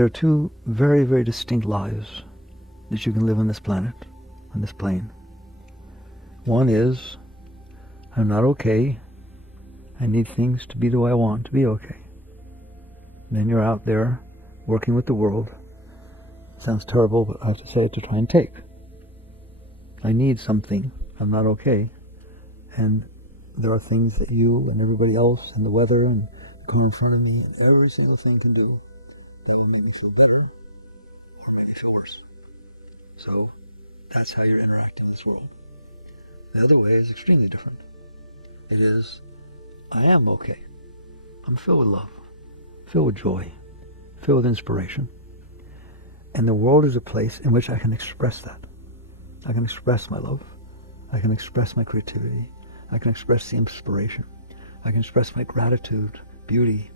There are two very, very distinct lives that you can live on this planet, on this plane. One is, I'm not okay. I need things to be the way I want to be okay. Then you're out there working with the world. It sounds terrible, but I have to say it to try and take. I need something. I'm not okay. And there are things that you and everybody else and the weather and the car in front of me and every single thing can do that will make me feel better or make me feel worse. So that's how you're interacting with this world. The other way is extremely different. It is, I am okay. I'm filled with love, filled with joy, filled with inspiration. And the world is a place in which I can express that. I can express my love. I can express my creativity. I can express the inspiration. I can express my gratitude, beauty.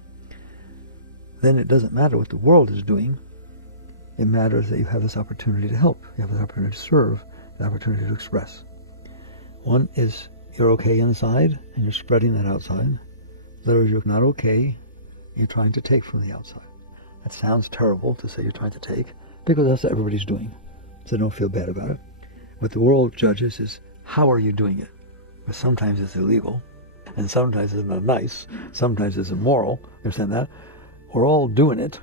Then it doesn't matter what the world is doing. It matters that you have this opportunity to help. You have this opportunity to serve, the opportunity to express. One is you're okay inside and you're spreading that outside. The other is you're not okay and you're trying to take from the outside. That sounds terrible to say you're trying to take because that's what everybody's doing. So don't feel bad about it. What the world judges is how are you doing it? But sometimes it's illegal and sometimes it's not nice. Sometimes it's immoral. You understand that? We're all doing it.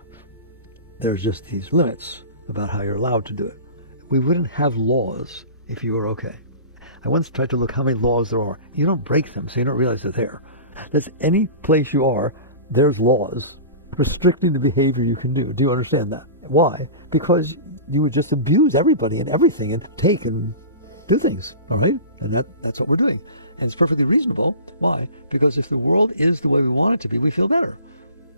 There's just these limits about how you're allowed to do it. We wouldn't have laws if you were okay. I once tried to look how many laws there are. You don't break them, so you don't realize they're there. That's any place you are, there's laws restricting the behavior you can do. Do you understand that? Why? Because you would just abuse everybody and everything and take and do things, all right? And that's what we're doing. And it's perfectly reasonable. Why? Because if the world is the way we want it to be, we feel better.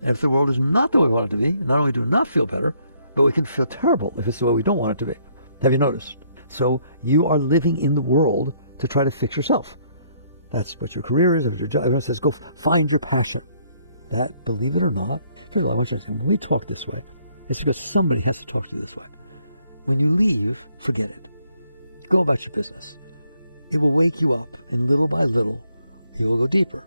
And if the world is not the way we want it to be, not only do we not feel better, but we can feel terrible if it's the way we don't want it to be. Have you noticed? So you are living in the world to try to fix yourself. That's what your career is. If your job, everyone says, go find your passion. That, believe it or not, first of all, I want you to say, when we talk this way, it's because somebody has to talk to you this way. When you leave, forget it. Go about your business. It will wake you up, and little by little, you will go deeper.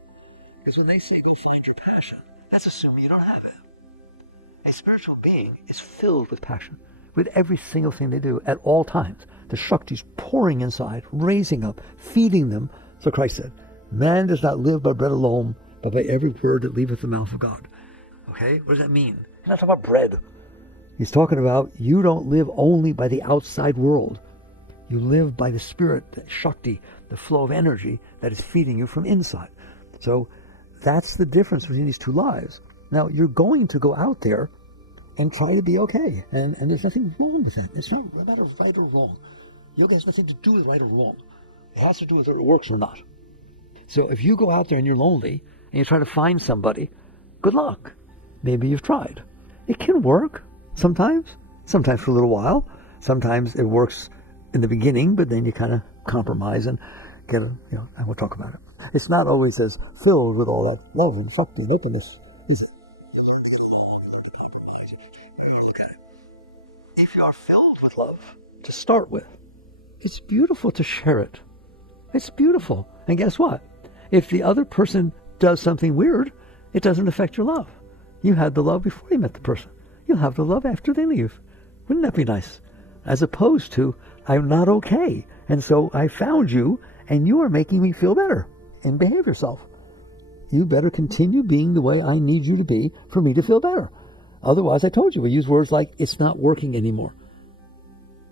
Because when they say go find your passion, that's assuming you don't have it. A spiritual being is filled with passion, with every single thing they do at all times. The Shakti's pouring inside, raising up, feeding them. So Christ said, man does not live by bread alone, but by every word that leaveth the mouth of God. Okay, what does that mean? He's not talking about bread. He's talking about you don't live only by the outside world. You live by the spirit, the Shakti, the flow of energy that is feeding you from inside. So that's the difference between these two lives. Now, you're going to go out there and try to be okay. And there's nothing wrong with that. It's not a matter of right or wrong. Yoga has nothing to do with right or wrong. It has to do with whether it works or not. So if you go out there and you're lonely and you try to find somebody, good luck. Maybe you've tried. It can work sometimes for a little while. Sometimes it works in the beginning, but then you kind of compromise and get and we'll talk about it. It's not always as filled with all that love and Shakti and openness, is it? You learn to get along, you learn to compromise. Okay. If you are filled with love to start with, it's beautiful to share it. It's beautiful. And guess what? If the other person does something weird, it doesn't affect your love. You had the love before you met the person. You'll have the love after they leave. Wouldn't that be nice? As opposed to, I'm not okay, and so I found you, and you are making me feel better. And behave yourself. You better continue being the way I need you to be for me to feel better. Otherwise, I told you, we use words like, it's not working anymore.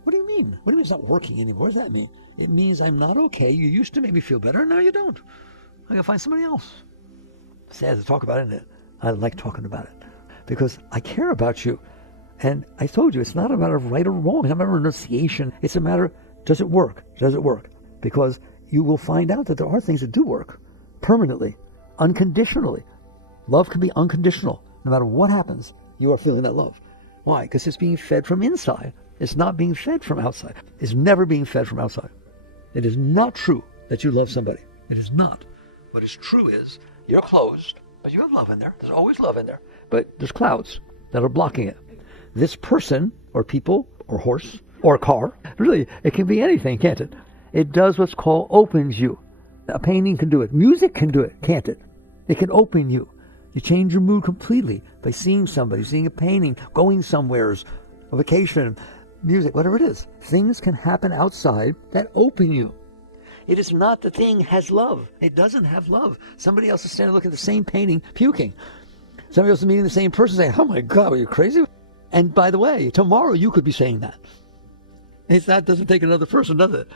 What do you mean? What do you mean it's not working anymore? What does that mean? It means I'm not okay. You used to make me feel better, and now you don't. I gotta find somebody else. Sad to talk about it, isn't it? I like talking about it because I care about you. And I told you, it's not a matter of right or wrong. It's not a matter of renunciation. It's a matter, does it work? Does it work? Because you will find out that there are things that do work permanently, unconditionally. Love can be unconditional. No matter what happens, you are feeling that love. Why? Because it's being fed from inside. It's not being fed from outside. It's never being fed from outside. It is not true that you love somebody. It is not. What is true is you're closed, but you have love in there. There's always love in there. But there's clouds that are blocking it. This person or people or horse or car, really, it can be anything, can't it? It does what's called opens you. A painting can do it. Music can do it, can't it? It can open you. You change your mood completely by seeing somebody, seeing a painting, going somewheres, a vacation, music, whatever it is. Things can happen outside that open you. It is not the thing has love. It doesn't have love. Somebody else is standing looking at the same painting, puking. Somebody else is meeting the same person saying, oh my God, are you crazy? And by the way, tomorrow you could be saying that. That doesn't take another person, does it?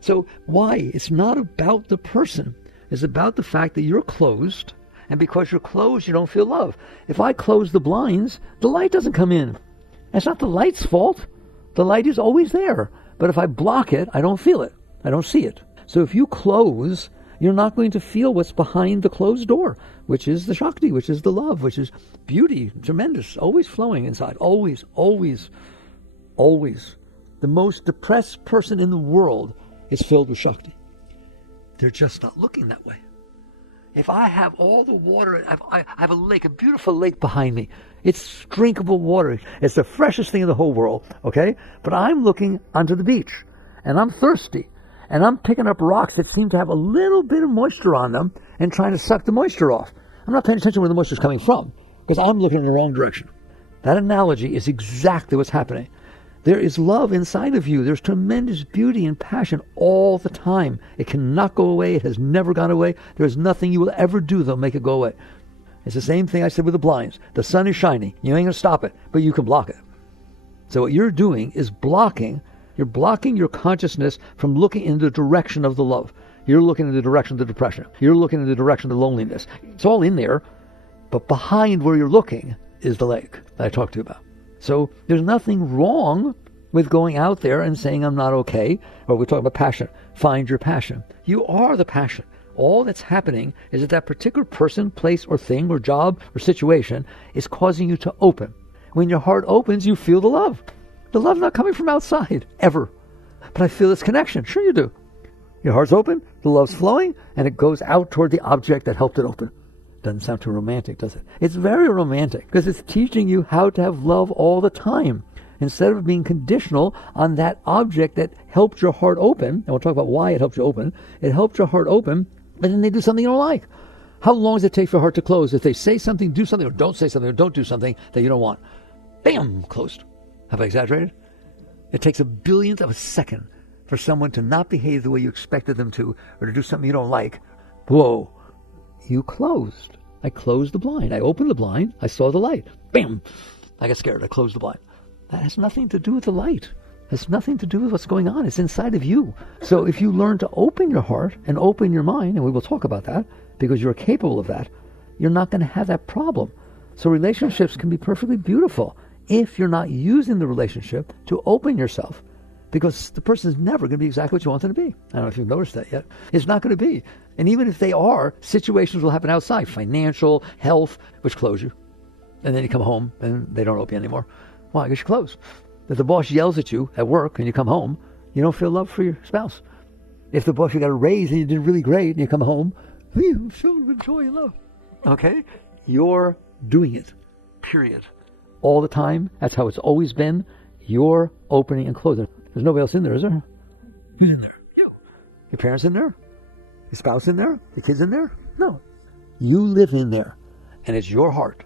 So why? It's not about the person. It's about the fact that you're closed. And because you're closed, you don't feel love. If I close the blinds, the light doesn't come in. It's not the light's fault. The light is always there. But if I block it, I don't feel it. I don't see it. So if you close, you're not going to feel what's behind the closed door, which is the Shakti, which is the love, which is beauty, tremendous, always flowing inside. Always, always, always. The most depressed person in the world is filled with Shakti. They're just not looking that way. If I have all the water, I have a lake, a beautiful lake behind me. It's drinkable water. It's the freshest thing in the whole world, okay? But I'm looking onto the beach, and I'm thirsty, and I'm picking up rocks that seem to have a little bit of moisture on them and trying to suck the moisture off. I'm not paying attention where the moisture is coming from because I'm looking in the wrong direction. That analogy is exactly what's happening. There is love inside of you. There's tremendous beauty and passion all the time. It cannot go away. It has never gone away. There is nothing you will ever do that'll make it go away. It's the same thing I said with the blinds. The sun is shining. You ain't going to stop it, but you can block it. So what you're doing is blocking. You're blocking your consciousness from looking in the direction of the love. You're looking in the direction of the depression. You're looking in the direction of the loneliness. It's all in there, but behind where you're looking is the lake that I talked to you about. So there's nothing wrong with going out there and saying, I'm not okay, or we're talking about passion. Find your passion. You are the passion. All that's happening is that particular person, place, or thing, or job, or situation is causing you to open. When your heart opens, you feel the love. The love's not coming from outside, ever. But I feel this connection. Sure you do. Your heart's open, the love's flowing, and it goes out toward the object that helped it open. Doesn't sound too romantic, does it? It's very romantic because it's teaching you how to have love all the time instead of being conditional on that object that helped your heart open. And we'll talk about why it helped you open. It helped your heart open, but then they do something you don't like. How long does it take for your heart to close? If they say something, do something, or don't say something, or don't do something that you don't want. Bam! Closed. Have I exaggerated? It takes a billionth of a second for someone to not behave the way you expected them to, or to do something you don't like. Whoa. You closed. I closed the blind. I opened the blind. I saw the light. Bam! I got scared. I closed the blind. That has nothing to do with the light. It has nothing to do with what's going on. It's inside of you. So if you learn to open your heart and open your mind, and we will talk about that because you're capable of that, you're not going to have that problem. So relationships can be perfectly beautiful if you're not using the relationship to open yourself, because the person is never going to be exactly what you want them to be. I don't know if you've noticed that yet. It's not going to be. And even if they are, situations will happen outside, financial, health, which close you. And then you come home and they don't open you anymore. Why? Because you're closed. If the boss yells at you at work and you come home, you don't feel love for your spouse. If the boss, you got a raise and you did really great and you come home, you filled with joy and love. Okay? You're doing it. Period. All the time. That's how it's always been. You're opening and closing. There's nobody else in there, is there? Who's in there? You. Your parents in there? Your spouse in there? Your kids in there? No. You live in there. And it's your heart.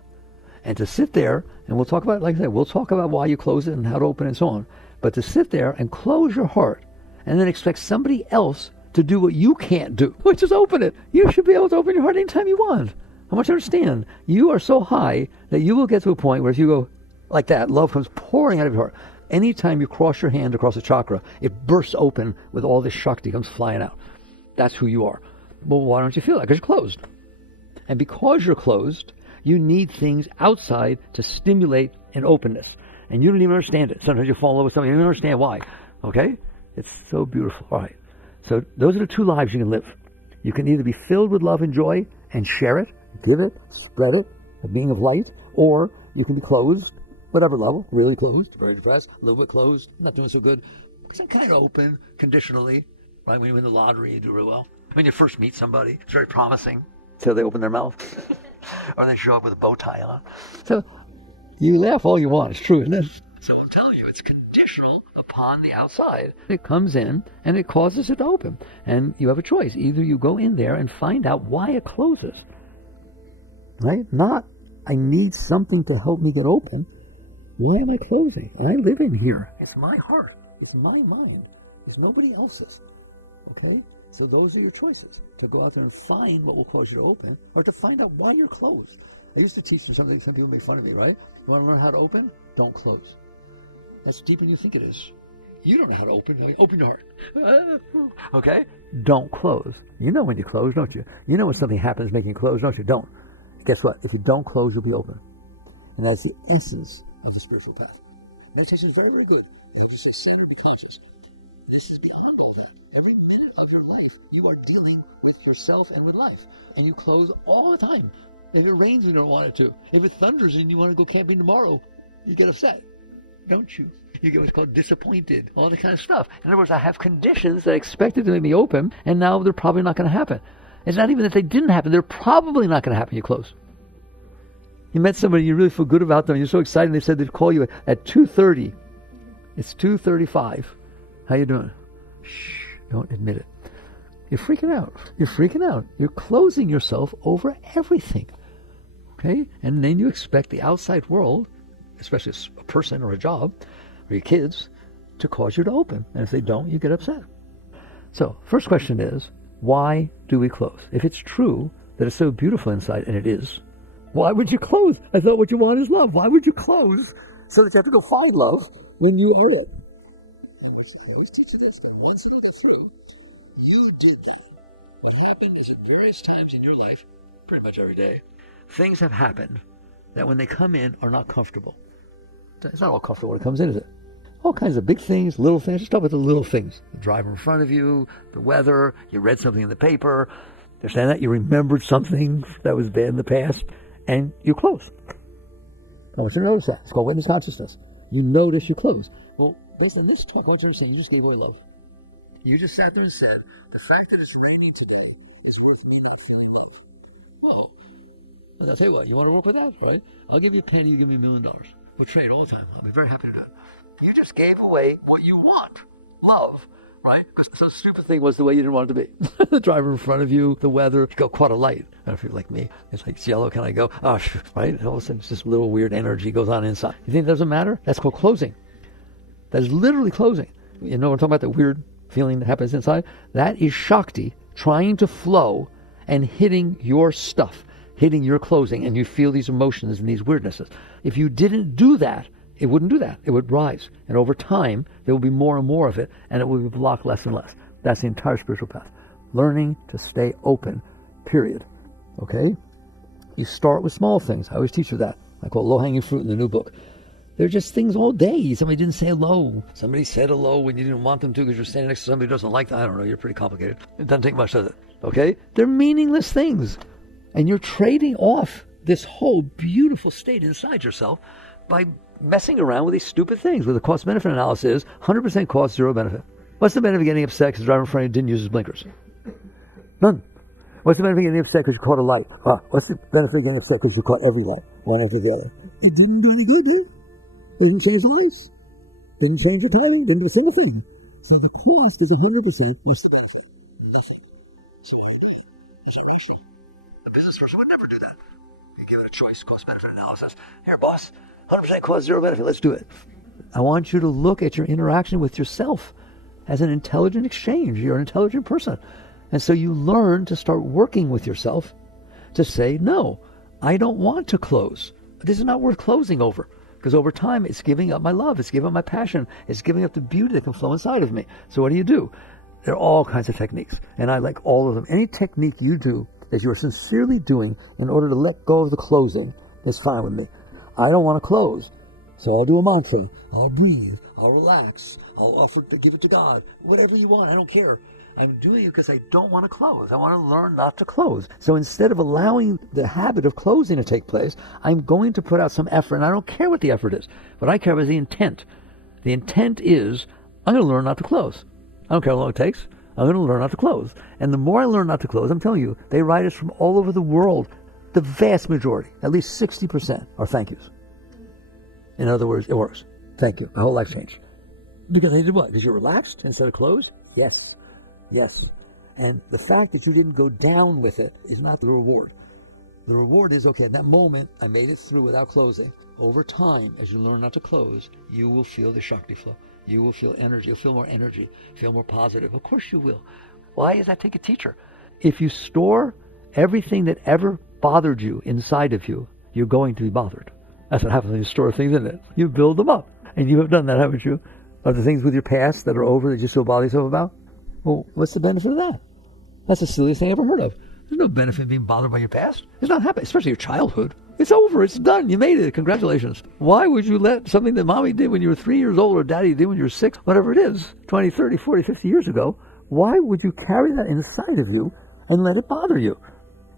And to sit there, and we'll talk about, like I said, we'll talk about why you close it and how to open it and so on. But to sit there and close your heart and then expect somebody else to do what you can't do, which is open it. You should be able to open your heart anytime you want. I want you to understand, you are so high that you will get to a point where if you go like that, love comes pouring out of your heart. Anytime you cross your hand across a chakra, it bursts open with all this Shakti comes flying out. That's who you are. Well, why don't you feel that? Because you're closed. And because you're closed, you need things outside to stimulate an openness. And you don't even understand it. Sometimes you fall in love with something, you don't understand why. Okay? It's so beautiful. All right. So those are the two lives you can live. You can either be filled with love and joy and share it, give it, spread it, a being of light, or you can be closed, whatever level, really closed, very depressed, a little bit closed, not doing so good, because I'm kind of open, conditionally, right? When you win the lottery, you do real well. When you first meet somebody, it's very promising, till they open their mouth, or they show up with a bow tie on. So you laugh all you want, it's true, isn't it? So I'm telling you, it's conditional upon the outside. It comes in, and it causes it to open, and you have a choice. Either you go in there and find out why it closes. right? Not, I need something to help me get open. Why am I closing? I live in here. It's my heart. It's my mind. It's nobody else's. Okay? So those are your choices. To go out there and find what will cause you to open, or to find out why you're closed. I used to teach something, some people make fun of me, right? You want to learn how to open? Don't close. That's deeper than you think it is. You don't know how to open. Open your heart. Okay? Don't close. You know when you close, don't you? You know when something happens making you close, don't you? Don't. Guess what? If you don't close, you'll be open. And that's the essence of the spiritual path. Meditation is very, very good. You just say, center, be conscious. This is beyond all that. Every minute of your life, you are dealing with yourself and with life. And you close all the time. If it rains and you don't want it to. If it thunders and you want to go camping tomorrow, you get upset. Don't you? You get what's called disappointed, all that kind of stuff. In other words, I have conditions that I expected to make me open, and now they're probably not going to happen. It's not even that they didn't happen, they're probably not going to happen. You close. You met somebody, you really feel good about them, you're so excited, they said they'd call you at 2:30. It's 2:35. How you doing? Shh, don't admit it. You're freaking out. You're freaking out. You're closing yourself over everything. Okay? And then you expect the outside world, especially a person or a job, or your kids, to cause you to open. And if they don't, you get upset. So, first question is, why do we close? If it's true that it's so beautiful inside, and it is, why would you close? I thought what you want is love. Why would you close so that you have to go find love when you are it? And I always teach you this, but once it'll get through, you did that. What happened is at various times in your life, pretty much every day, things have happened that when they come in are not comfortable. It's not all comfortable when it comes in, is it? All kinds of big things, little things. Just start with the little things. The driver in front of you, the weather, you read something in the paper, understand that? You remembered something that was bad in the past, and you close. I want you to notice that. It's called witness consciousness. You notice you close. Well, based on this talk, I want you to understand you just gave away love. You just sat there and said, the fact that it's raining today is worth me not feeling love. Well, I'll tell you what, you want to work with that, right? I'll give you a penny, you give me $1 million. We'll trade all the time. I'll be very happy to do that. You just gave away what you want, love, right? Because the stupid thing was the way you didn't want it to be. The driver in front of you, the weather, you go quite a light. I don't know if you're like me. It's like, it's yellow, can I go? Oh, right? And all of a sudden, it's this little weird energy goes on inside. You think it doesn't matter? That's called closing. That is literally closing. You know what I'm talking about, that weird feeling that happens inside? That is Shakti trying to flow and hitting your stuff, hitting your closing, and you feel these emotions and these weirdnesses. If you didn't do that, it wouldn't do that. It would rise. And over time, there will be more and more of it, and it will be blocked less and less. That's the entire spiritual path. Learning to stay open, period. Okay? You start with small things. I always teach you that. I call it low-hanging fruit in the new book. They're just things all day. Somebody didn't say hello. Somebody said hello when you didn't want them to because you're standing next to somebody who doesn't like that. I don't know. You're pretty complicated. It doesn't take much, does it? Okay? They're meaningless things. And you're trading off this whole beautiful state inside yourself by messing around with these stupid things. Where the cost-benefit analysis is 100% cost, 0 benefit. What's the benefit of getting upset because the driver in front of you didn't use his blinkers? None. What's the benefit of getting upset because you caught a light? What's the benefit of getting upset because you caught every light, one after the other? It didn't do any good, did it? It didn't change the lights. Didn't change the timing. Didn't do a single thing. So the cost is 100%. What's the benefit? Nothing. So what do you do? It's irrational. A business person would never do that. You give it a choice, cost-benefit analysis. Here, boss, 100% cost, 0 benefit. Let's do it. I want you to look at your interaction with yourself as an intelligent exchange. You're an intelligent person. And so you learn to start working with yourself to say, no, I don't want to close. This is not worth closing over. Because over time, it's giving up my love. It's giving up my passion. It's giving up the beauty that can flow inside of me. So what do? There are all kinds of techniques. And I like all of them. Any technique you do that you are sincerely doing in order to let go of the closing is fine with me. I don't want to close. So I'll do a mantra. I'll breathe. I'll relax. I'll offer to give it to God. Whatever you want. I don't care. I'm doing it because I don't want to close. I want to learn not to close. So instead of allowing the habit of closing to take place, I'm going to put out some effort, and I don't care what the effort is. What I care about is the intent. The intent is, I'm going to learn not to close. I don't care how long it takes. I'm going to learn not to close. And the more I learn not to close, I'm telling you, they write us from all over the world. The vast majority, at least 60%, are thank yous. In other words, it works. Thank you. My whole life changed. Because I did what? Because you relaxed instead of closed? Yes. And the fact that you didn't go down with it is not the reward. The reward is, okay, at that moment, I made it through without closing. Over time, as you learn not to close, you will feel the Shakti flow. You will feel energy. You'll feel more energy. Feel more positive. Of course you will. Why does that take a teacher? If you store everything that ever bothered you inside of you, you're going to be bothered. That's what happens when you store things in it. You build them up. And you have done that, haven't you? Are the things with your past that are over that you still bother yourself about? Well, what's the benefit of that? That's the silliest thing I ever heard of. There's no benefit in being bothered by your past. It's not happening, especially your childhood. It's over. It's done. You made it. Congratulations. Why would you let something that mommy did when you were 3 years old or daddy did when you were 6, whatever it is, 20, 30, 40, 50 years ago, why would you carry that inside of you and let it bother you?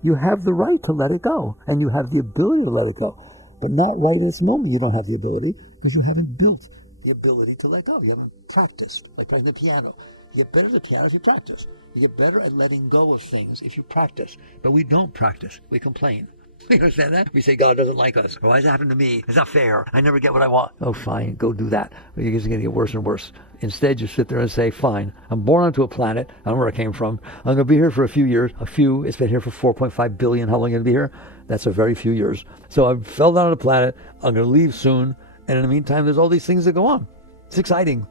You have the right to let it go, and you have the ability to let it go. But not right in this moment you don't have the ability, because you haven't built the ability to let go. You haven't practiced, like playing the piano. You get better at the piano if you practice. You get better at letting go of things if you practice. But we don't practice. We complain. You understand that? We say God doesn't like us. Or why does it happen to me? It's not fair. I never get what I want. Oh, fine. Go do that. You're just going to get worse and worse. Instead, you sit there and say, fine, I'm born onto a planet. I don't know where I came from. I'm going to be here for a few years. It's been here for 4.5 billion. How long are you going to be here? That's a very few years. So I fell down on the planet. I'm going to leave soon. And in the meantime, there's all these things that go on. It's exciting.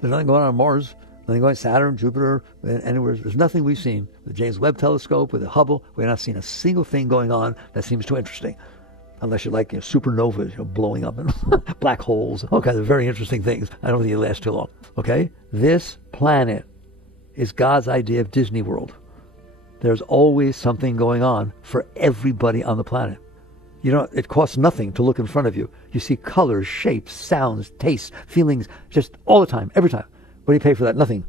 There's nothing going on Mars. Nothing going on Saturn, Jupiter, anywhere. There's nothing we've seen. The James Webb Telescope, with the Hubble, we've not seen a single thing going on that seems too interesting. Unless you like supernovas, blowing up, and black holes, all kinds of very interesting things. I don't think it lasts too long. Okay? This planet is God's idea of Disney World. There's always something going on for everybody on the planet. It costs nothing to look in front of you. You see colors, shapes, sounds, tastes, feelings, just all the time, every time. What do you pay for that? Nothing.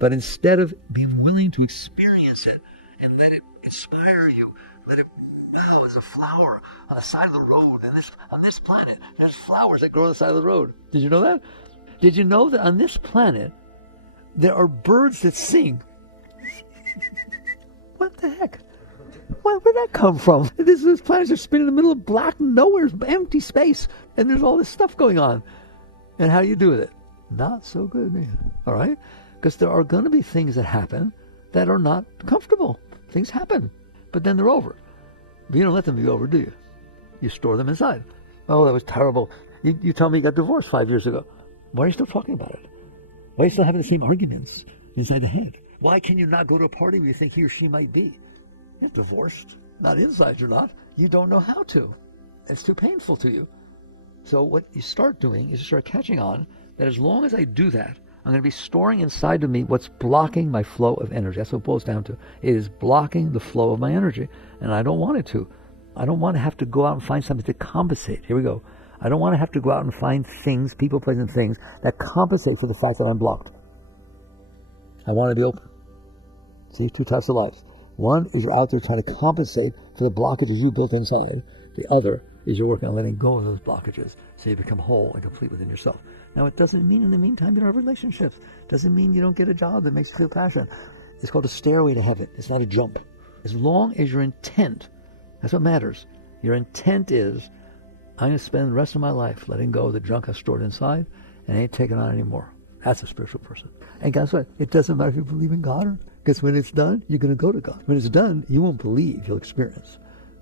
But instead of being willing to experience it and let it inspire you, let it, there's a flower on the side of the road, and on this planet, there's flowers that grow on the side of the road. Did you know that? Did you know that on this planet, there are birds that sing? What the heck? Where'd that come from? This planet's just spinning in the middle of black nowhere, empty space, and there's all this stuff going on. And how do you do with it? Not so good, man. All right? Because there are going to be things that happen that are not comfortable. Things happen, but then they're over. But you don't let them be over, do you? You store them inside. Oh, that was terrible. You tell me you got divorced 5 years ago. Why are you still talking about it? Why are you still having the same arguments inside the head? Why can you not go to a party where you think he or she might be? You're divorced. Not inside, you're not. You don't know how to. It's too painful to you. So what you start doing is you start catching on that as long as I do that, I'm going to be storing inside of me what's blocking my flow of energy. That's what it boils down to. It is blocking the flow of my energy. And I don't want it to. I don't want to have to go out and find something to compensate. Here we go. I don't want to have to go out and find things, people, places, and things that compensate for the fact that I'm blocked. I want to be open. See, two types of lives. One is you're out there trying to compensate for the blockages you built inside. The other is you're working on letting go of those blockages so you become whole and complete within yourself. Now, it doesn't mean in the meantime you don't have relationships. It doesn't mean you don't get a job that makes you feel passion. It's called a stairway to heaven. It's not a jump. As long as your intent, that's what matters. Your intent is, I'm going to spend the rest of my life letting go of the junk I've stored inside and ain't taking on anymore. That's a spiritual person. And guess what? It doesn't matter if you believe in God or, because when it's done, you're going to go to God. When it's done, you won't believe, you'll experience.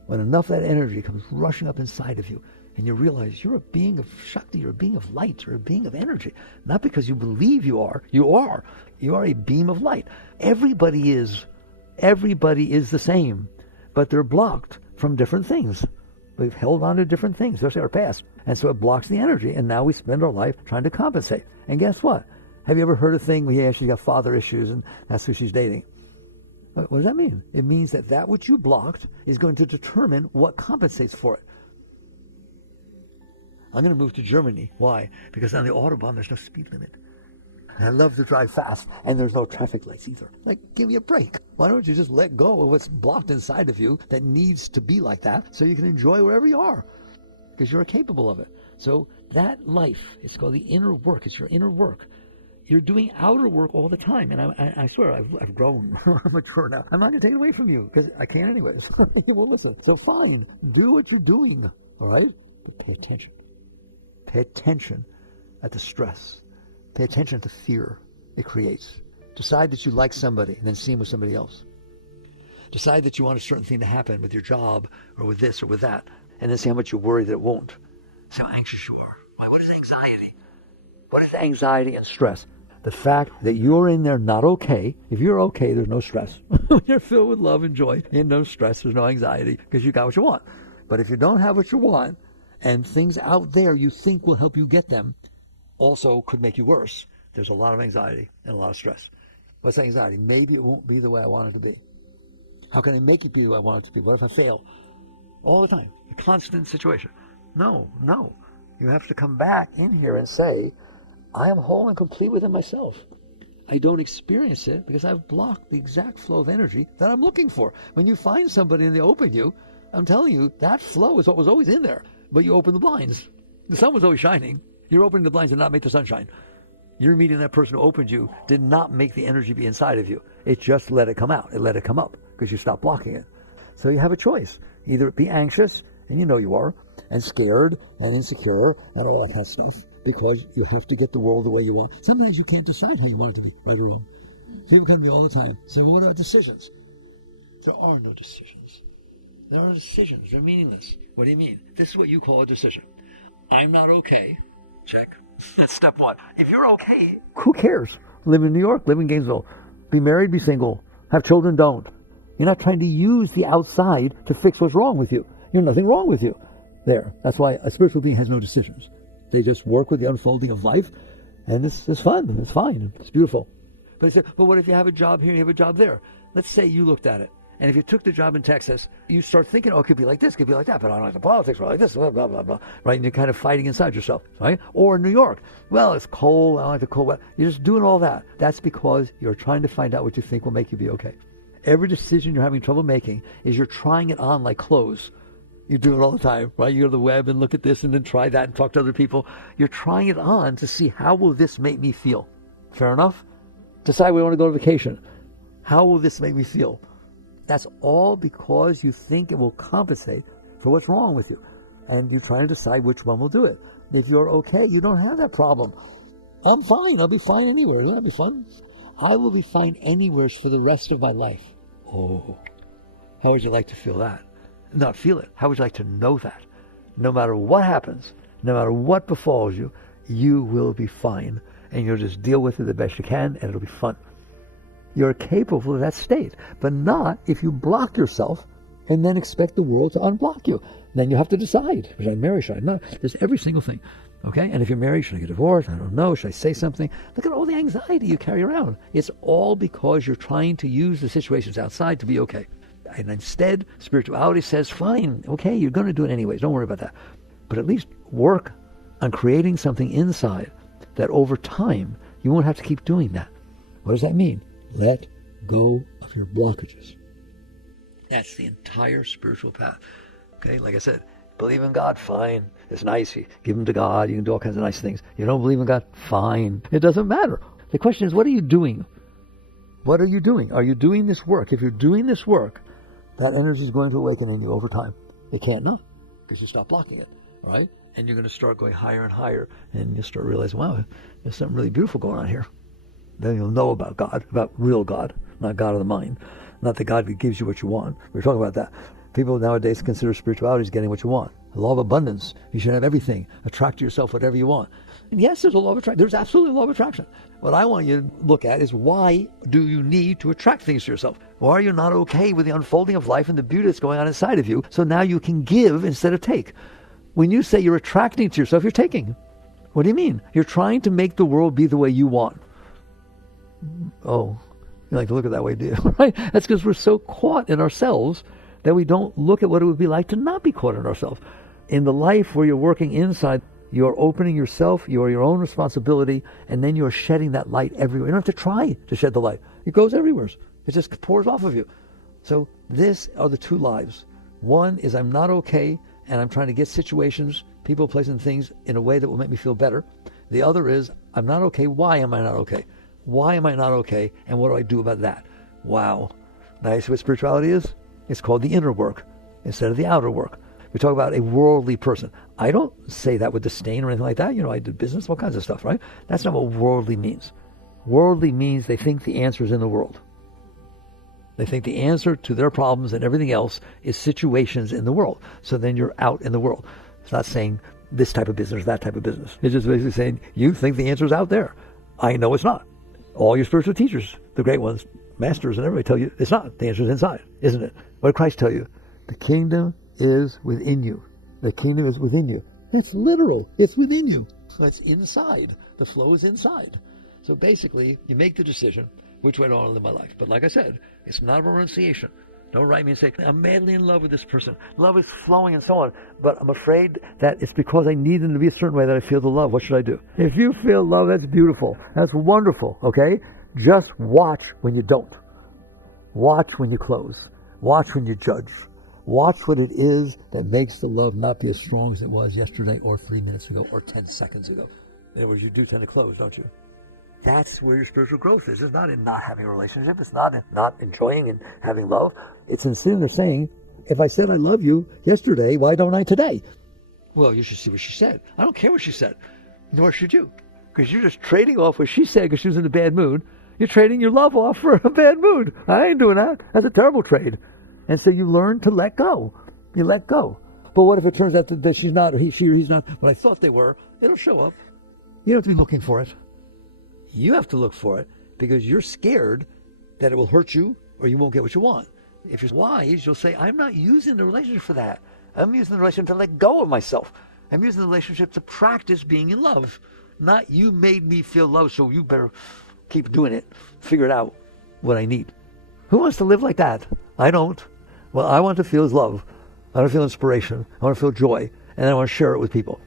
When enough of that energy comes rushing up inside of you, and you realize you're a being of Shakti, you're a being of light, you're a being of energy. Not because you believe you are. You are a beam of light. Everybody is the same, but they're blocked from different things. We've held on to different things, especially our past. And so it blocks the energy, and now we spend our life trying to compensate. And guess what? Have you ever heard a thing where she's got father issues, and that's who she's dating? What does that mean? It means that which you blocked is going to determine what compensates for it. I'm going to move to Germany. Why? Because on the Autobahn, there's no speed limit. And I love to drive fast, and there's no traffic lights either. Like, give me a break. Why don't you just let go of what's blocked inside of you that needs to be like that so you can enjoy wherever you are? Because you're capable of it. So that life is called the inner work. It's your inner work. You're doing outer work all the time. And I swear, I've grown. I'm mature now. I'm not going to take it away from you, because I can't anyways. You won't listen. So fine. Do what you're doing, all right? But pay attention. Pay attention at the stress. Pay attention to the fear it creates. Decide that you like somebody and then see him with somebody else. Decide that you want a certain thing to happen with your job or with this or with that. And then see how much you worry that it won't. See how anxious you are. Why? What is anxiety? What is anxiety and stress? The fact that you're in there not okay. If you're okay, there's no stress. When you're filled with love and joy, there's no stress, there's no anxiety, because you got what you want. But if you don't have what you want, and things out there you think will help you get them also could make you worse, there's a lot of anxiety and a lot of stress. What's anxiety? Maybe it won't be the way I want it to be. How can I make it be the way I want it to be? What if I fail? All the time. A constant situation. No. You have to come back in here and say, I am whole and complete within myself. I don't experience it because I've blocked the exact flow of energy that I'm looking for. When you find somebody and they open you, I'm telling you, that flow is what was always in there. But you open the blinds. The sun was always shining. You're opening the blinds and not make the sun shine. You're meeting that person who opened you did not make the energy be inside of you. It just let it come out. It let it come up because you stopped blocking it. So you have a choice. Either be anxious, and you know you are, and scared and insecure and all that kind of stuff, because you have to get the world the way you want. Sometimes you can't decide how you want it to be, right or wrong. People come to me all the time, say, well, what are decisions? There are no decisions. There are decisions. They're meaningless. What do you mean? This is what you call a decision. I'm not okay. Check. That's step one. If you're okay, who cares? Live in New York, live in Gainesville. Be married, be single. Have children, don't. You're not trying to use the outside to fix what's wrong with you. There's nothing wrong with you. There. That's why a spiritual being has no decisions. They just work with the unfolding of life, and it's fun. It's fine. It's beautiful. But they say, but what if you have a job here and you have a job there? Let's say you looked at it, and if you took the job in Texas, you start thinking, oh, it could be like this, it could be like that, but I don't like the politics, or like this, blah, blah, blah, blah, right? And you're kind of fighting inside yourself, right? Or New York, well, it's cold, I don't like the cold weather. You're just doing all that. That's because you're trying to find out what you think will make you be okay. Every decision you're having trouble making is you're trying it on like clothes. You do it all the time, right? You go to the web and look at this and then try that and talk to other people. You're trying it on to see, how will this make me feel? Fair enough? Decide we want to go on vacation. How will this make me feel? That's all because you think it will compensate for what's wrong with you. And you're trying to decide which one will do it. If you're okay, you don't have that problem. I'm fine. I'll be fine anywhere. Isn't that be fun? I will be fine anywhere for the rest of my life. Oh, how would you like to feel that? Not feel it. How would you like to know that? No matter what happens, no matter what befalls you, you will be fine. And you'll just deal with it the best you can, and it'll be fun. You're capable of that state, but not if you block yourself and then expect the world to unblock you. Then you have to decide, should I marry, should I not? There's every single thing, okay? And if you're married, should I get divorced? I don't know. Should I say something? Look at all the anxiety you carry around. It's all because you're trying to use the situations outside to be okay. And instead, spirituality says, fine, okay, you're going to do it anyways. Don't worry about that. But at least work on creating something inside that over time, you won't have to keep doing that. What does that mean? Let go of your blockages. That's the entire spiritual path. Okay, like I said, believe in God, fine. It's nice. You give them to God. You can do all kinds of nice things. You don't believe in God, fine. It doesn't matter. The question is, what are you doing? What are you doing? Are you doing this work? If you're doing this work, that energy is going to awaken in you over time. It can't not, because you stop blocking it, all right? And you're going to start going higher and higher, and you'll start realizing, wow, there's something really beautiful going on here. Then you'll know about God, about real God, not God of the mind, not the God that gives you what you want. We're talking about that. People nowadays consider spirituality as getting what you want. The law of abundance. You should have everything. Attract to yourself whatever you want. And yes, there's a law of attraction. There's absolutely a law of attraction. What I want you to look at is, why do you need to attract things to yourself? Why are you not okay with the unfolding of life and the beauty that's going on inside of you? So now you can give instead of take. When you say you're attracting to yourself, you're taking. What do you mean? You're trying to make the world be the way you want. Oh, you like to look at it that way, do you? Right? That's because we're so caught in ourselves that we don't look at what it would be like to not be caught in ourselves. In the life where you're working inside, you're opening yourself, you are your own responsibility, and then you're shedding that light everywhere. You don't have to try to shed the light. It goes everywhere. It just pours off of you. So these are the two lives. One is, I'm not okay, and I'm trying to get situations, people, places, and things in a way that will make me feel better. The other is, I'm not okay. Why am I not okay? Why am I not okay? And what do I do about that? Wow. Now, you see what spirituality is? It's called the inner work instead of the outer work. We talk about a worldly person. I don't say that with disdain or anything like that. You know, I did business, all kinds of stuff, right? That's not what worldly means. Worldly means they think the answer is in the world. They think the answer to their problems and everything else is situations in the world. So then you're out in the world. It's not saying this type of business, that type of business. It's just basically saying you think the answer is out there. I know it's not. All your spiritual teachers, the great ones, masters and everybody tell you it's not. The answer is inside, isn't it? What did Christ tell you? The kingdom is within you. The kingdom is within you. That's literal. It's within you. So it's inside. The flow is inside. So basically, you make the decision which way do I want to live my life. But like I said, it's not a renunciation. Don't write me and say, I'm madly in love with this person. Love is flowing and so on. But I'm afraid that it's because I need them to be a certain way that I feel the love. What should I do? If you feel love, that's beautiful. That's wonderful, okay? Just watch when you don't. Watch when you close. Watch when you judge. Watch what it is that makes the love not be as strong as it was yesterday or 3 minutes ago or 10 seconds ago. In other words, you do tend to close, don't you? That's where your spiritual growth is. It's not in not having a relationship. It's not in not enjoying and having love. It's in sitting there saying, if I said I love you yesterday, why don't I today? Well, you should see what she said. I don't care what she said. Nor should you. Because you're just trading off what she said because she was in a bad mood. You're trading your love off for a bad mood. I ain't doing that. That's a terrible trade. And so you learn to let go. You let go. But what if it turns out that she's not, or she or he's not what I thought they were? It'll show up. You don't have to be looking for it. You have to look for it because you're scared that it will hurt you or you won't get what you want. If you're wise, you'll say, I'm not using the relationship for that. I'm using the relationship to let go of myself. I'm using the relationship to practice being in love. Not you made me feel love, so you better keep doing it. Figure it out what I need. Who wants to live like that? I don't. Well, I want to feel is love. I want to feel inspiration. I want to feel joy. And I want to share it with people.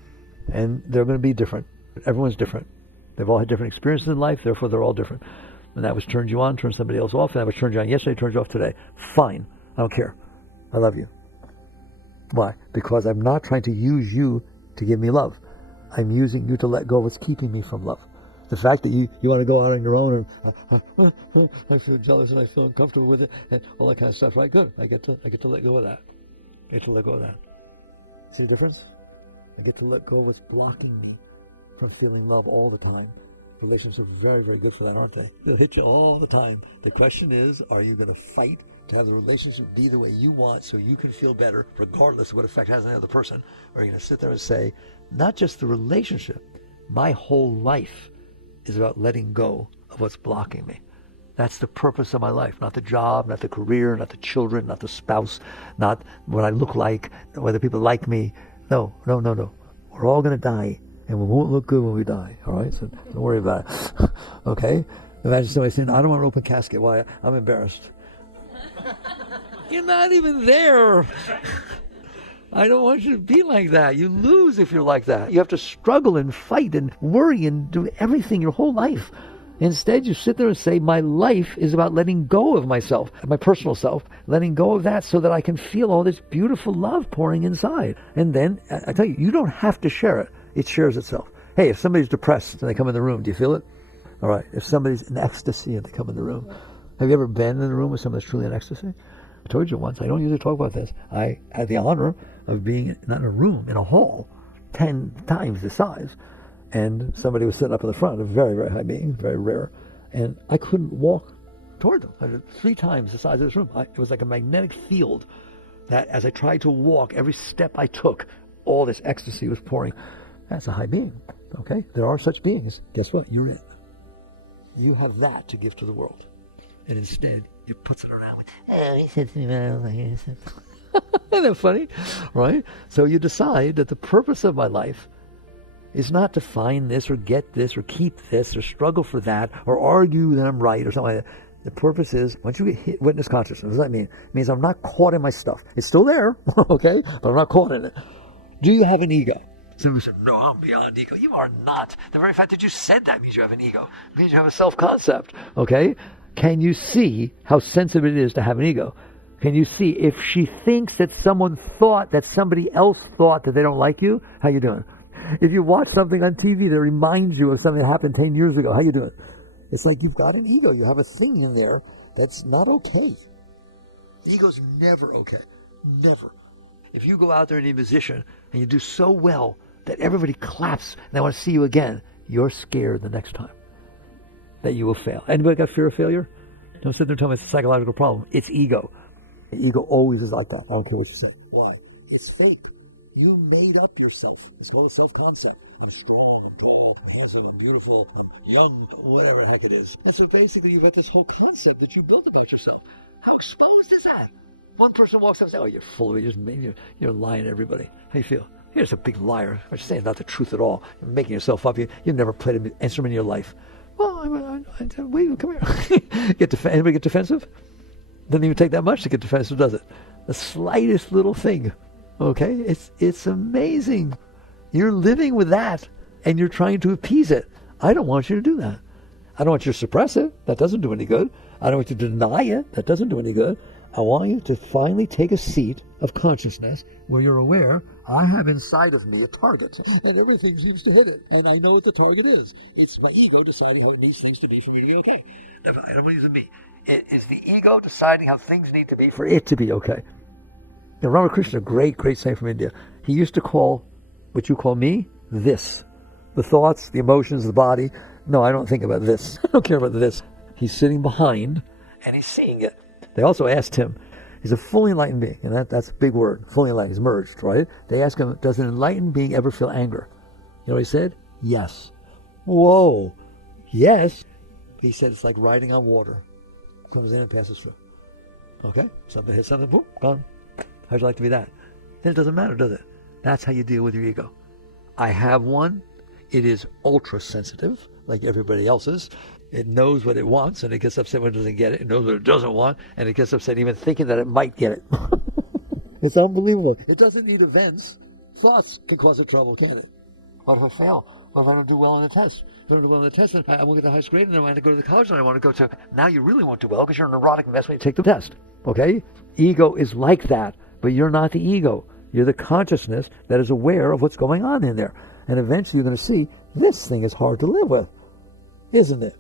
And they're going to be different. Everyone's different. They've all had different experiences in life, therefore they're all different. And that which turned you on turns somebody else off, and that which turned you on yesterday turns you off today. Fine. I don't care. I love you. Why? Because I'm not trying to use you to give me love. I'm using you to let go of what's keeping me from love. The fact that you want to go out on your own and I feel jealous and I feel uncomfortable with it and all that kind of stuff, right? Good. I get to let go of that. I get to let go of that. See the difference? I get to let go of what's blocking me from feeling love all the time. Relationships are very, very good for that, aren't they? They'll hit you all the time. The question is, are you going to fight to have the relationship be the way you want so you can feel better, regardless of what effect it has on the other person? Or are you going to sit there and say, not just the relationship, my whole life is about letting go of what's blocking me. That's the purpose of my life, not the job, not the career, not the children, not the spouse, not what I look like, whether people like me. No. We're all going to die. And we won't look good when we die, all right? So don't worry about it, okay? Imagine somebody saying, I don't want an open casket. Why? I'm embarrassed. You're not even there. I don't want you to be like that. You lose if you're like that. You have to struggle and fight and worry and do everything your whole life. Instead, you sit there and say, my life is about letting go of myself, my personal self, letting go of that so that I can feel all this beautiful love pouring inside. And then, I tell you, you don't have to share it. It shares itself. Hey, if somebody's depressed and they come in the room, do you feel it? All right. If somebody's in ecstasy and they come in the room, have you ever been in a room with someone that's truly in ecstasy? I told you once, I don't usually talk about this. I had the honor of being not in a room, in a hall, 10 times the size. And somebody was sitting up in the front, a very, very high being, very rare. And I couldn't walk toward them. I was 3 times the size of this room. It was like a magnetic field that as I tried to walk, every step I took, all this ecstasy was pouring. That's a high being, okay? There are such beings. Guess what? You're it. You have that to give to the world. And instead, you putz it around. Oh, he said to me, isn't that funny? Right? So you decide that the purpose of my life is not to find this or get this or keep this or struggle for that or argue that I'm right or something like that. The purpose is, once you hit witness consciousness, what does that mean? It means I'm not caught in my stuff. It's still there, okay? But I'm not caught in it. Do you have an ego? Somebody said, no, I'm beyond ego. You are not. The very fact that you said that means you have an ego. It means you have a self-concept, okay? Can you see how sensitive it is to have an ego? Can you see if she thinks that someone thought that somebody else thought that they don't like you, how you doing? If you watch something on TV that reminds you of something that happened 10 years ago, how you doing? It's like you've got an ego. You have a thing in there that's not okay. Ego's never okay. Never. If you go out there and be a musician and you do so well that everybody claps and they want to see you again, you're scared the next time that you will fail. Anybody got fear of failure? Don't sit there and tell me it's a psychological problem. It's ego. Ego always is like that. I don't care what you say. Why? It's fake. You made up yourself. It's called a self-concept. And strong and tall and handsome and beautiful and young, whatever the heck it is. And so basically you've got this whole concept that you built about yourself. How exposed is that? One person walks up and says, oh, you're full of it. You're lying to everybody. How you feel? You're just a big liar. You're saying not the truth at all. You're making yourself up. You've never played an instrument in your life. Well, wait, come here. Anybody get defensive? Doesn't even take that much to get defensive, does it? The slightest little thing. Okay? It's amazing. You're living with that, and you're trying to appease it. I don't want you to do that. I don't want you to suppress it. That doesn't do any good. I don't want you to deny it. That doesn't do any good. I want you to finally take a seat of consciousness where you're aware, I have inside of me a target, and everything seems to hit it, and I know what the target is. It's my ego deciding how it needs things to be for me to be okay. I don't want to use a me. It is the ego deciding how things need to be for it to be okay. Now, Ramakrishna, a great saint from India, he used to call what you call me, this. The thoughts, the emotions, the body. No, I don't think about this. I don't care about this. He's sitting behind, and he's seeing it. They also asked him, he's a fully enlightened being, and that's a big word, fully enlightened, he's merged, right? They asked him, does an enlightened being ever feel anger? You know what he said? Yes. Whoa, yes. He said it's like riding on water. Comes in and passes through. Okay, something hits something, boom, gone. How'd you like to be that? Then it doesn't matter, does it? That's how you deal with your ego. I have one. It is ultra sensitive, like everybody else's. It knows what it wants, and it gets upset when it doesn't get it. It knows what it doesn't want, and it gets upset even thinking that it might get it. It's unbelievable. It doesn't need events. Thoughts can cause it trouble, can't it? What if I fail? What if I don't do well on the test? If I don't do well on the test, then I won't get the highest grade, and then I want to go to the college that I want to go to. Now you really won't do well because you're a neurotic mess when you take the test. Okay? Ego is like that, but you're not the ego. You're the consciousness that is aware of what's going on in there. And eventually you're going to see, this thing is hard to live with. Isn't it?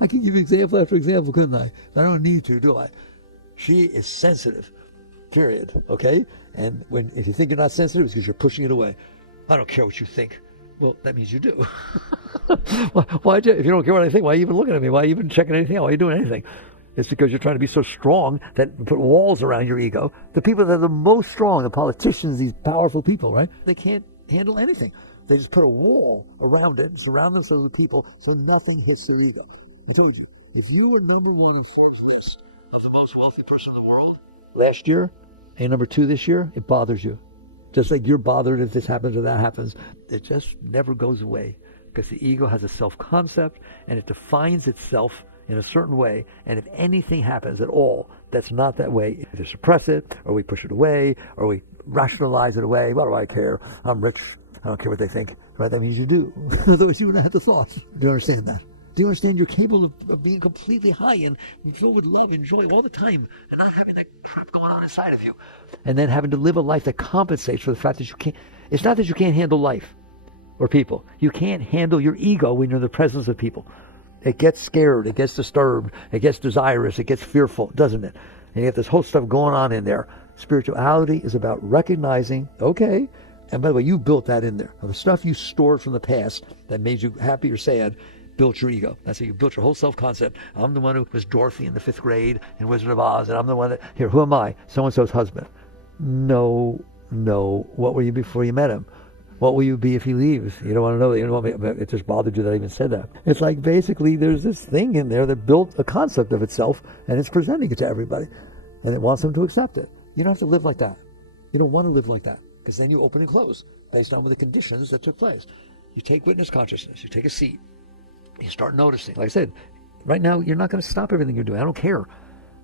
I can give you example after example, couldn't I? I don't need to, do I? She is sensitive, period, okay? And if you think you're not sensitive, it's because you're pushing it away. I don't care what you think. Well, that means you do. If you don't care what I think, why are you even looking at me? Why are you even checking anything out? Why are you doing anything? It's because you're trying to be so strong that you put walls around your ego. The people that are the most strong, the politicians, these powerful people, right? They can't handle anything. They just put a wall around it and surround themselves with people so nothing hits their ego. I told you, if you were number one in Forbes' list of the most wealthy person in the world last year and number two this year, it bothers you. Just like you're bothered if this happens or that happens. It just never goes away because the ego has a self-concept and it defines itself in a certain way. And if anything happens at all that's not that way, either suppress it or we push it away or we rationalize it away. What do I care? I'm rich. I don't care what they think, right? That means you do. Otherwise, you wouldn't have the thoughts. Do you understand that? Do you understand you're capable of being completely high and filled with love and joy all the time and not having that crap going on inside of you? And then having to live a life that compensates for the fact that you can't. It's not that you can't handle life or people. You can't handle your ego when you're in the presence of people. It gets scared. It gets disturbed. It gets desirous. It gets fearful, doesn't it? And you have this whole stuff going on in there. Spirituality is about recognizing, okay, and by the way, you built that in there. Now, the stuff you stored from the past that made you happy or sad built your ego. That's how you built your whole self-concept. I'm the one who was Dorothy in the 5th grade in Wizard of Oz, and I'm the one that, here, who am I? So-and-so's husband. No. What were you before you met him? What will you be if he leaves? You don't want to know that. You don't want me, it just bothered you that I even said that. It's like basically there's this thing in there that built a concept of itself, and it's presenting it to everybody, and it wants them to accept it. You don't have to live like that. You don't want to live like that. Because then you open and close based on the conditions that took place. You take witness consciousness, you take a seat, you start noticing. Like I said, right now you're not going to stop everything you're doing. I don't care.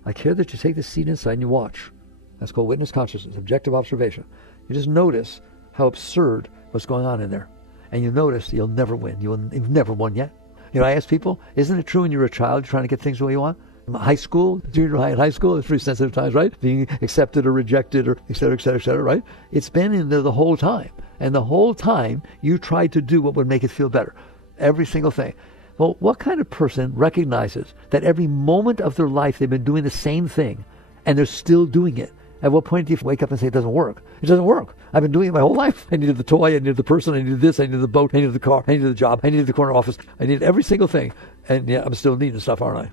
I care that you take the seat inside and you watch. That's called witness consciousness, objective observation. You just notice how absurd what's going on in there. And you notice you'll never win. You've never won yet. You know, I ask people, isn't it true when you're a child, you're trying to get things the way you want? High school, junior high and high school, it's pretty sensitive times, right? Being accepted or rejected or et cetera, right? It's been in there the whole time. And the whole time, you tried to do what would make it feel better. Every single thing. Well, what kind of person recognizes that every moment of their life they've been doing the same thing and they're still doing it? At what point do you wake up and say it doesn't work? It doesn't work. I've been doing it my whole life. I needed the toy, I needed the person, I needed this, I needed the boat, I needed the car, I needed the job, I needed the corner office, I needed every single thing. And yeah, I'm still needing stuff, aren't I?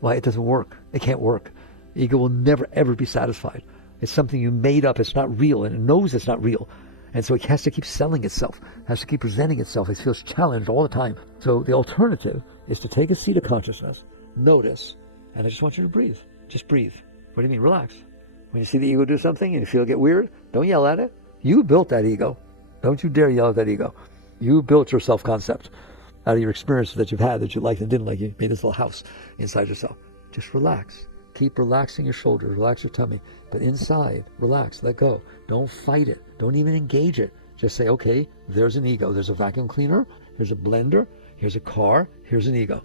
Why? It doesn't work. It can't work. Ego will never, ever be satisfied. It's something you made up. It's not real, and it knows it's not real. And so it has to keep selling itself, has to keep presenting itself. It feels challenged all the time. So the alternative is to take a seat of consciousness, notice, and I just want you to breathe. Just breathe. What do you mean? Relax. When you see the ego do something and you feel it get weird, don't yell at it. You built that ego. Don't you dare yell at that ego. You built your self-concept out of your experiences that you've had, that you liked and didn't like. You made this little house inside yourself. Just relax. Keep relaxing your shoulders, relax your tummy. But inside, relax, let go. Don't fight it. Don't even engage it. Just say, okay, there's an ego. There's a vacuum cleaner. Here's a blender. Here's a car. Here's an ego.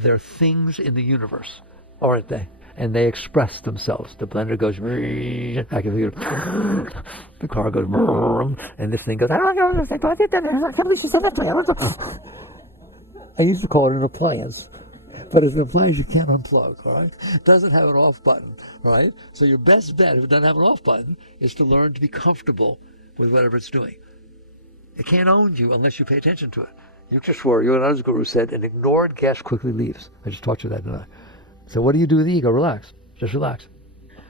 There are things in the universe, aren't they? And they express themselves. The blender goes, the car goes, and this thing goes, I can't believe she said that to me. I used to call it an appliance. But as an appliance, you can't unplug, all right? It doesn't have an off button, right? So your best bet, if it doesn't have an off button, is to learn to be comfortable with whatever it's doing. It can't own you unless you pay attention to it. You just swore, Yogananda's guru said, an ignored guest quickly leaves. I just taught you that, didn't I? So what do you do with the ego? Relax. Just relax.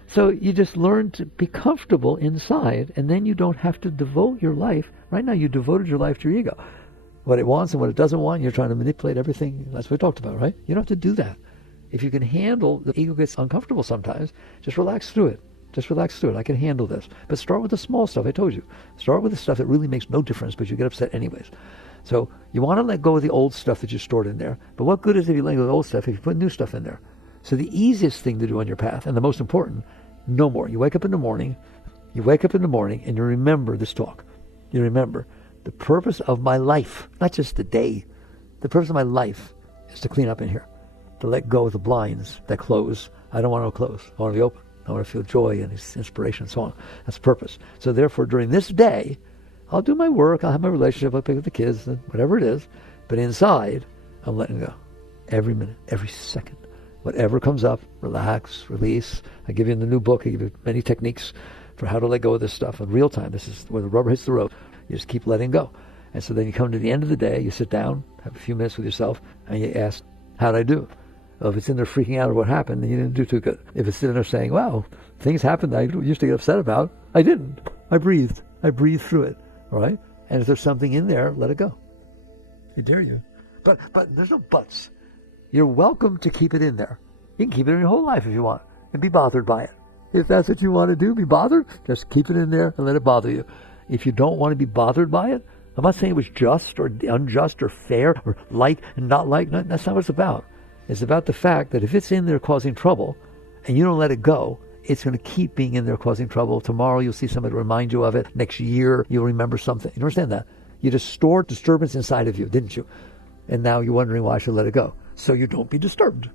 So you just learn to be comfortable inside, and then you don't have to devote your life. Right now, you devoted your life to your ego. What it wants and what it doesn't want, you're trying to manipulate everything. That's what we talked about, right? You don't have to do that. If you can handle, the ego gets uncomfortable sometimes, just relax through it. Just relax through it. I can handle this. But start with the small stuff, I told you. Start with the stuff that really makes no difference, but you get upset anyways. So you want to let go of the old stuff that you stored in there. But what good is it if you let go of the old stuff if you put new stuff in there? So the easiest thing to do on your path, and the most important, no more. You wake up in the morning, and you remember this talk. You remember, the purpose of my life, not just the day, the purpose of my life is to clean up in here, to let go of the blinds that close. I don't want to close. I want to be open. I want to feel joy and inspiration and so on. That's the purpose. So therefore, during this day, I'll do my work, I'll have my relationship, I'll pick up the kids, whatever it is. But inside, I'm letting go. Every minute, every second. Whatever comes up, relax, release. I give you in the new book, I give you many techniques for how to let go of this stuff in real time. This is where the rubber hits the road. You just keep letting go. And so then you come to the end of the day, you sit down, have a few minutes with yourself, and you ask, how'd I do? Well, if it's in there freaking out or what happened, then you didn't do too good. If it's in there saying, wow, things happened that I used to get upset about, I didn't. I breathed. I breathed through it. All right? And if there's something in there, let it go. I dare you. But there's no buts. You're welcome to keep it in there. You can keep it in your whole life if you want and be bothered by it. If that's what you want to do, be bothered, just keep it in there and let it bother you. If you don't want to be bothered by it, I'm not saying it was just or unjust or fair or like and not like. No, that's not what it's about. It's about the fact that if it's in there causing trouble and you don't let it go, it's going to keep being in there causing trouble. Tomorrow you'll see somebody remind you of it. Next year you'll remember something. You understand that? You just stored disturbance inside of you, didn't you? And now you're wondering why I should let it go. So you don't be disturbed.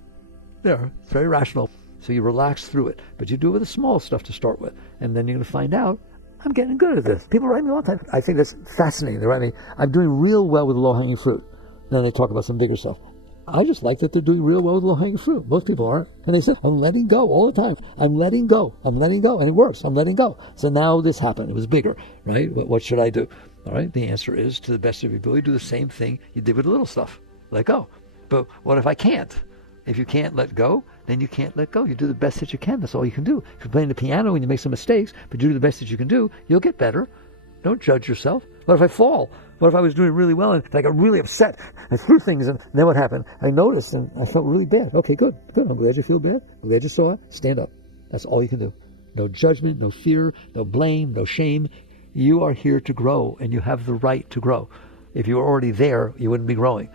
There, it's very rational. So you relax through it. But you do it with the small stuff to start with. And then you're going to find out, I'm getting good at this. People write me all the time. I think that's fascinating. They write me, I'm doing real well with the low-hanging fruit. Then they talk about some bigger stuff. I just like that they're doing real well with low-hanging fruit. Most people aren't. And they said, I'm letting go all the time. I'm letting go. I'm letting go. And it works. I'm letting go. So now this happened. It was bigger, right? What should I do? All right. The answer is, to the best of your ability, do the same thing you did with the little stuff. Let go. But what if I can't? If you can't let go, then you can't let go. You do the best that you can. That's all you can do. If you're playing the piano and you make some mistakes, but you do the best that you can do, you'll get better. Don't judge yourself. What if I fall? What if I was doing really well and I got really upset? I threw things and then what happened? I noticed and I felt really bad. Okay, good. I'm glad you feel bad. I'm glad you saw it. Stand up. That's all you can do. No judgment, no fear, no blame, no shame. You are here to grow and you have the right to grow. If you were already there, you wouldn't be growing.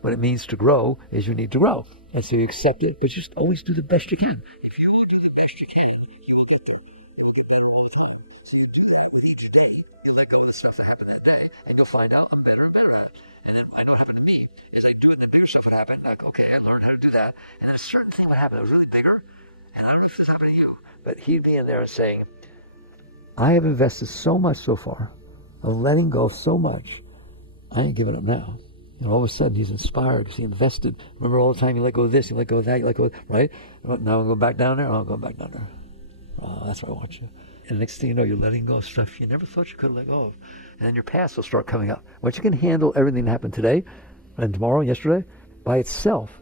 What it means to grow is you need to grow. And so you accept it, but just always do the best you can. If you do the best you can, you will get there. You'll get better all the time. So you do that with each day. You let go of the stuff that happened that day, and you'll find out I'm better and better at it. And then I know what happened to me is I do it, the bigger stuff would happen. Like, okay, I learned how to do that. And then a certain thing would happen that was really bigger. And I don't know if this happened to you, but he'd be in there and saying, I have invested so much so far. I'm letting go of so much. I ain't giving up now. And all of a sudden, he's inspired because he invested. Remember all the time you let go of this, you let go of that, you let go of, right? Now I'm going back down there, I'll go back down there. That's where I want you. And the next thing you know, you're letting go of stuff you never thought you could let go of. And then your past will start coming up. Once you can handle everything that happened today and tomorrow and yesterday, by itself,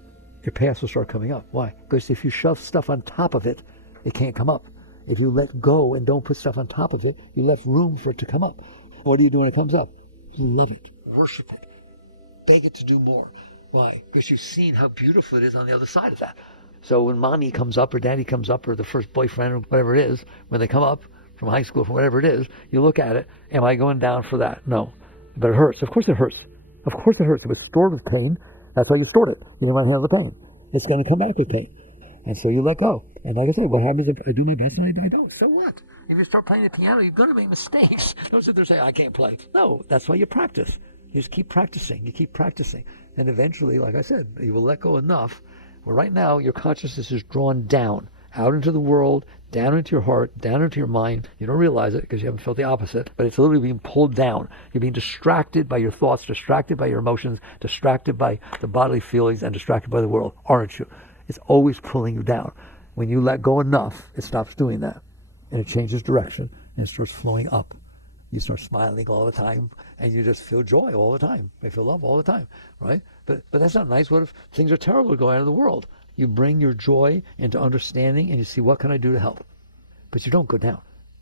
your past will start coming up. Why? Because if you shove stuff on top of it, it can't come up. If you let go and don't put stuff on top of it, you left room for it to come up. What do you do when it comes up? You love it, worship it, beg it to do more. Why? Because you've seen how beautiful it is on the other side of that. So when mommy comes up or daddy comes up or the first boyfriend or whatever it is, when they come up from high school, from whatever it is, you look at it, am I going down for that? No. But it hurts. Of course it hurts. Of course it hurts. It was stored with pain. That's why you stored it. You didn't want to handle the pain. It's going to come back with pain. And so you let go. And like I said, what happens if I do my best and I don't? So what? If you start playing the piano, you're going to make mistakes. Don't sit there saying, I can't play. No, that's why you practice. You just keep practicing. You keep practicing. And eventually, like I said, you will let go enough. Well, right now, your consciousness is drawn down, out into the world, down into your heart, down into your mind. You don't realize it because you haven't felt the opposite, but it's literally being pulled down. You're being distracted by your thoughts, distracted by your emotions, distracted by the bodily feelings, and distracted by the world, aren't you? It's always pulling you down. When you let go enough, it stops doing that. And it changes direction and it starts flowing up. You start smiling all the time and you just feel joy all the time. I feel love all the time, right? But that's not nice. What if things are terrible going on in the world? You bring your joy into understanding and you see, what can I do to help? But you don't go down.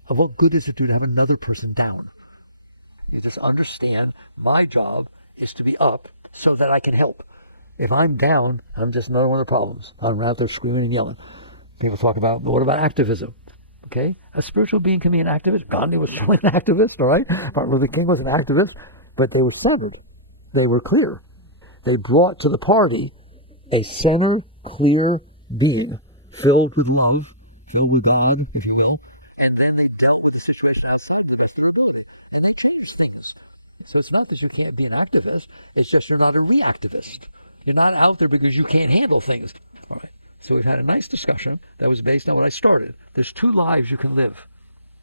Of what good is it to have another person down? You just understand my job is to be up so that I can help. If I'm down, I'm just another one of the problems. I'm out there screaming and yelling. People talk about, what about activism? Okay? A spiritual being can be an activist. Gandhi was certainly an activist, all right? Martin Luther King was an activist, but they were centered. They were clear. They brought to the party a center, clear being, filled with love, filled with God, if you will, and then they dealt with the situation outside the best of your ability. And they changed things. So it's not that you can't be an activist, it's just you're not a reactivist. You're not out there because you can't handle things. All right. So we've had a nice discussion that was based on what I started. There's two lives you can live.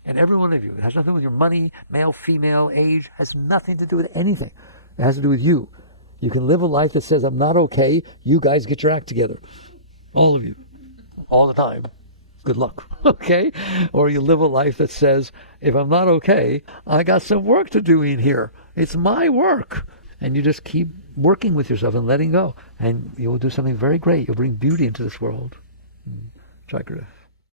And every one of you. It has nothing with your money, male, female, age. It has nothing to do with anything. It has to do with you. You can live a life that says, I'm not okay. You guys get your act together. All of you. All the time. Good luck. Okay? Or you live a life that says, if I'm not okay, I got some work to do in here. It's my work. And you just keep working with yourself and letting go. And you will do something very great. You'll bring beauty into this world. Characterized.